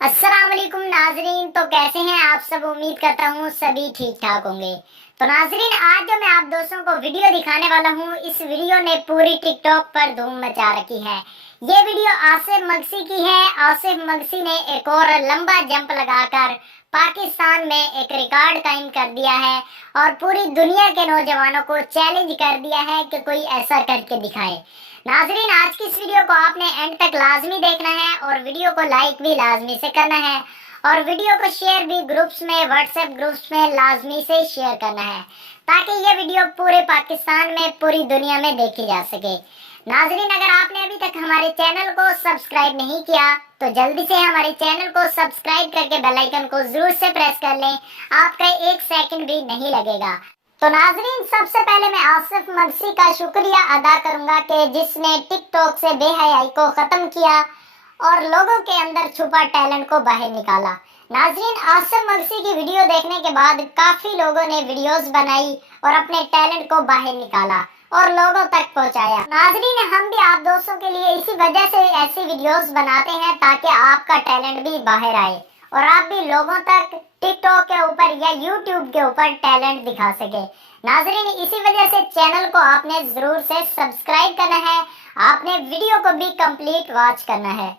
अस्सलाम वालेकुम नाजरीन। तो कैसे हैं आप सब? उम्मीद करता हूँ सभी ठीक ठाक होंगे। तो नाजरीन, आज जो मैं आप दोस्तों को वीडियो दिखाने वाला हूँ, इस वीडियो ने पूरी टिकटॉक पर धूम मचा रखी है। ये वीडियो आसिफ मगसी की है। आसिफ मगसी ने एक और लंबा जंप लगाकर पाकिस्तान में एक रिकॉर्ड कायम कर दिया है और पूरी दुनिया के नौजवानों को चैलेंज कर दिया है कि कोई ऐसा करके दिखाए। नाजरीन, आज की इस वीडियो को आपने एंड तक लाजमी देखना है और वीडियो को लाइक भी लाजमी से करना है और वीडियो को शेयर भी ग्रुप्स में, व्हाट्सएप ग्रुप्स में लाजमी से शेयर करना है ताकि ये वीडियो पूरे पाकिस्तान में, पूरी दुनिया में देखी जा सके। नाजरीन, अगर आपने अभी तक हमारे चैनल को सब्सक्राइब नहीं किया तो जल्दी से हमारे चैनल को सब्सक्राइब करके बेल आइकन को जरूर से प्रेस कर लें। आपका एक सेकंड भी नहीं लगेगा। तो नाजरीन, सबसे पहले मैं आसिफ मगसी का शुक्रिया अदा करूंगा कि जिसने टिकटॉक से बेहयाई को खत्म किया और लोगों के अंदर छुपा टैलेंट को बाहर निकाला। नाजरीन, आसिफ मगसी की वीडियो देखने के बाद काफी लोगों ने वीडियोस बनाई और अपने टैलेंट को बाहर निकाला और लोगों तक पहुंचाया। नाजरीन, हम भी आप दोस्तों के लिए इसी वजह से ऐसी वीडियोस बनाते हैं ताकि आपका टैलेंट भी बाहर आए और आप भी लोगों तक टिकटॉक के ऊपर या यूट्यूब के ऊपर टैलेंट दिखा सके। नाजरीन, इसी वजह से चैनल को आपने जरूर से सब्सक्राइब करना है। आपने वीडियो को भी कंप्लीट वॉच करना है।